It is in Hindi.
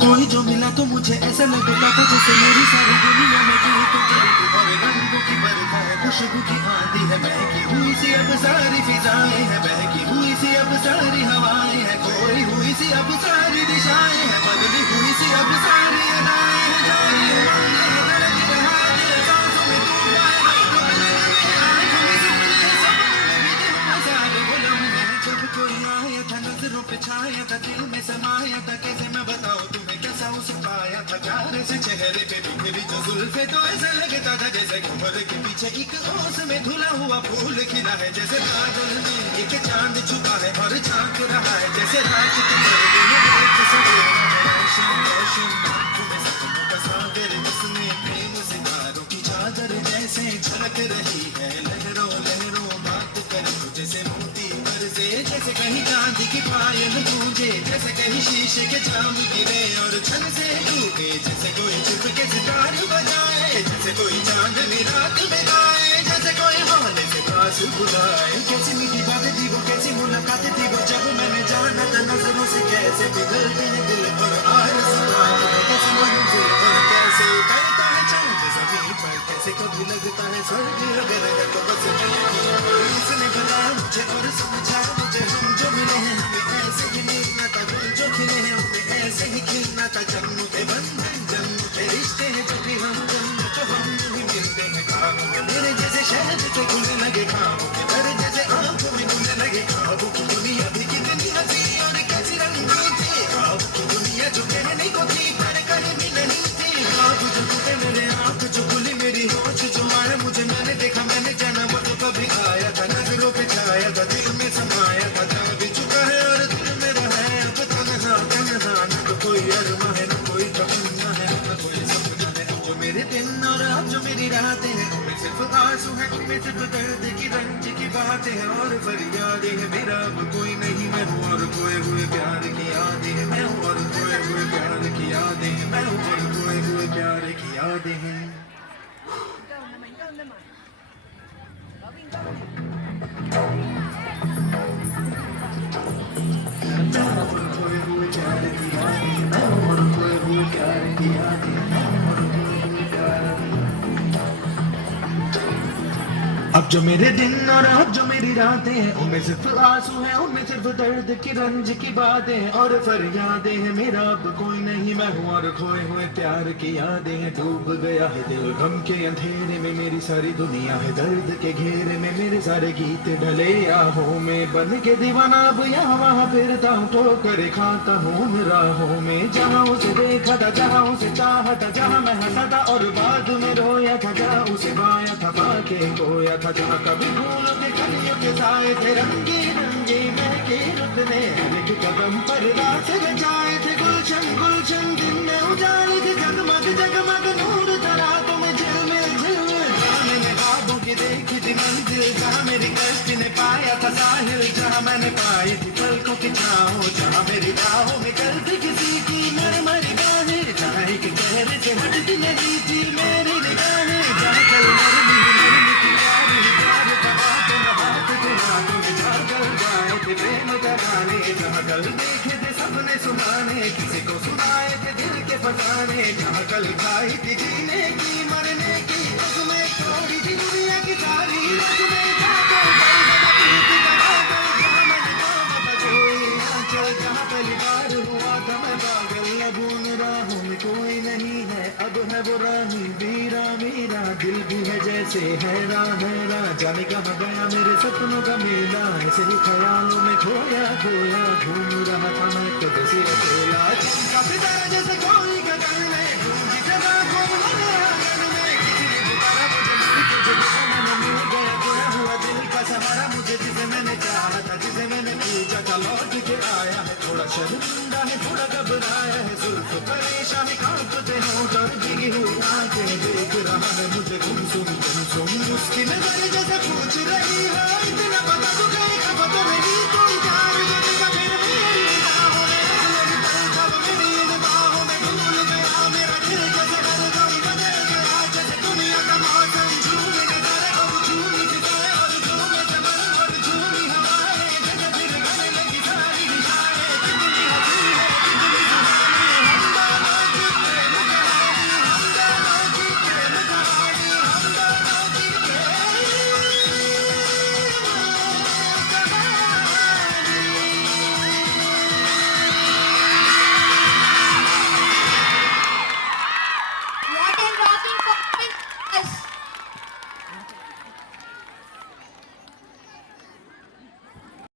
कोई जो मिला तो मुझे ऐसा लगता था जैसे मेरी सारी दुनिया में गिरी तो गिरी थी और रंगों की बरखा है, खुशबू की आंधी है, बहकी हुई सी अब सारी फिजाएं हैं, बहकी हुई सी अब सारी हवाएं हैं, खोई हुई सी अब सारी दिशाएं हैं, बदली हुई सी अब सारी अदाएं हैं, जारी उमंग है, धड़क रहा है सांसों में तूफान, आंखों में सपने, सपनों में भी दिल में सारे वो लम्हे हैं, जब कोई आया था नजरों पे छाया था, दिल में समाया था, कैसे मैं बताऊं तुम्हें कैसा उसे पाया था, प्यार से चेहरे पे बिखरी जो जुल्फे तो ऐसा लगता था जैसे कमर के पीछे एक ओस में धुला हुआ फूल खिला है, जैसे बादल में एक चांद छुपा है और झांक रहा है, जैसे रात के पर्दे में एक सवेरा है, रोशन रोशन आंखों में सपनों का सागर, जिसमें प्रेम सितारों की चादर जैसे झलक रही है, लहरों लहरों बात करे तो जैसे मोती बरसे, जैसे कहीं चांदी की पायल गूंजे, जैसे कहीं शीशे के जाम गिरे और छन से टूटे, जैसे कोई चुप के सितार बजाए, जैसे कोई चांदनी रात में गाए, जैसे कोई मोहल्ले से पास बुलाए, कैसी मीठी बातें थी वो, कैसी मुलाकातें थी वो, जब मैंने जाना था नजरों से कैसे पिघलते हैं दिल और आरज़ुआं, कैसी मंजिल और कैसे उतरता है चांद ज़मीन पर, कैसे कभी लगता है स्वर्ग अगर है तो बस इसने बुलाया मुझे और समझा मुझे, हम जो मिले हैं हमें ऐसे ही मिलना था, गुल जो खिले हैं हमें ऐसे ही खिलना था, जन्म के बंधन जन्म के रिश्ते हैं जो भी हम जन्म तो हम नहीं मिलते हैं खाबों में, मेरे जैसे शहद से खुलने लगे खाबों के, मेरे जैसे आंखों में खुलने लगे खाबों की दुनिया भी कितनी हंसी और कैसी रंगीन थी, खाबों की दुनिया जो कहने को थी पर कहीं भी नहीं थी, ख्वाब जो टूटे मेरे आंख जो खुली मेरी होश जो आया मुझे, मैंने देखा मैंने जाना वो तो कभी आया था, नजरों पे छाया था, दिल में समाया था, जा भी चुका है और दिल में रहा है अब तन्हा तन्हा, न तो कोई अरमा है न कोई तमन्ना है न कोई सपना है, जो मेरे दिन और अब जो मेरी रातें हैं उनमें सिर्फ आंसू है, उनमें सिर्फ दर्द की रंज की बातें हैं और फरियादें हैं, मेरा अब कोई नहीं मैं हूँ और खोए हुए प्यार की यादें हैं, मैं हूँ और खोए हुए प्यार की यादें हैं, मैं हूँ और खोए हुए प्यार की यादें हैं। अब जो मेरे दिन और अब जो मेरी रातें हैं उनमें सिर्फ आंसू हैं, उनमें सिर्फ दर्द की रंज की बातें हैं और फरियादें हैं, मेरा अब कोई नहीं मैं हूँ और खोए हुए प्यार की यादें हैं, डूब गया है दिल गम के अंधेरे में, मेरी सारी दुनिया है दर्द के घेरे में, मेरे सारे गीत ढले आहों में, बन के दीवाना अब यहाँ वहाँ फिरता हूँ, ठोकर खाता हूँ राहों में, जहाँ उसे देखा था जहाँ उसे चाहा था, जहाँ मैं हंसा था और बाद में रोया था, जहाँ उसे पाया था पाके खोया था, जहाँ कभी फूलों के कलियों के साए थे, रंगी रंगी महके रुत ने एक कदम पर रात रचाए थे, गुलशन गुलशन दिन में उजाले थे, जगमग जगमग नूर था रातों में झिलमिल झिलमिल, जहाँ मैंने ख्वाबों की देखी थी मंजिल, जहाँ मेरी कश्ती ने पाया था साहिल, जहाँ मैंने पाई थी पलकों की छाँव, जहाँ मेरी बाहों में चलती किसी की नरमरी बाहें, जहाँ एक चेहरे से हटती नहीं थी मेरी निगाहें, जहाँ कल नरमी नरमी की प्यार का बात न बात के हाथों में जाकर गाए थे प्रेम का गाने, जहाँ कल देखे थे सपने सुनाने, किसी को सुनाए थे दिल के फसाने, जहाँ कल खाई थी जीने की मरने की उसमें थोड़ी सी दुनिया की सारी उसमें जाकर जहाँ पहली बार हुआ था मैं पागल, अब उन राहों में कोई नहीं है, अब है वो राही वीरा मीरा, दिल भी है जैसे हैरान हैरान, जाने कहाँ गया मेरे सपनों का मेला, ऐसे ही ख्यालों में खोया खोया घूम रहा था मैं कब से अकेला, चमका सितारा जैसे कोई गगन में, गूंजी जगह को हर आंगन में, किसी ने पुकारा मुझे मिल के जो मैंने मिल गया, खोया हुआ दिल का सहारा मुझे, जिसे मैंने चाहा था जिसे मैंने पूछा था लौट के आया है, थोड़ा शर्मिंदा है थोड़ा घबराया है, जुल्फ परेशानी कांपते होंठ और भीगी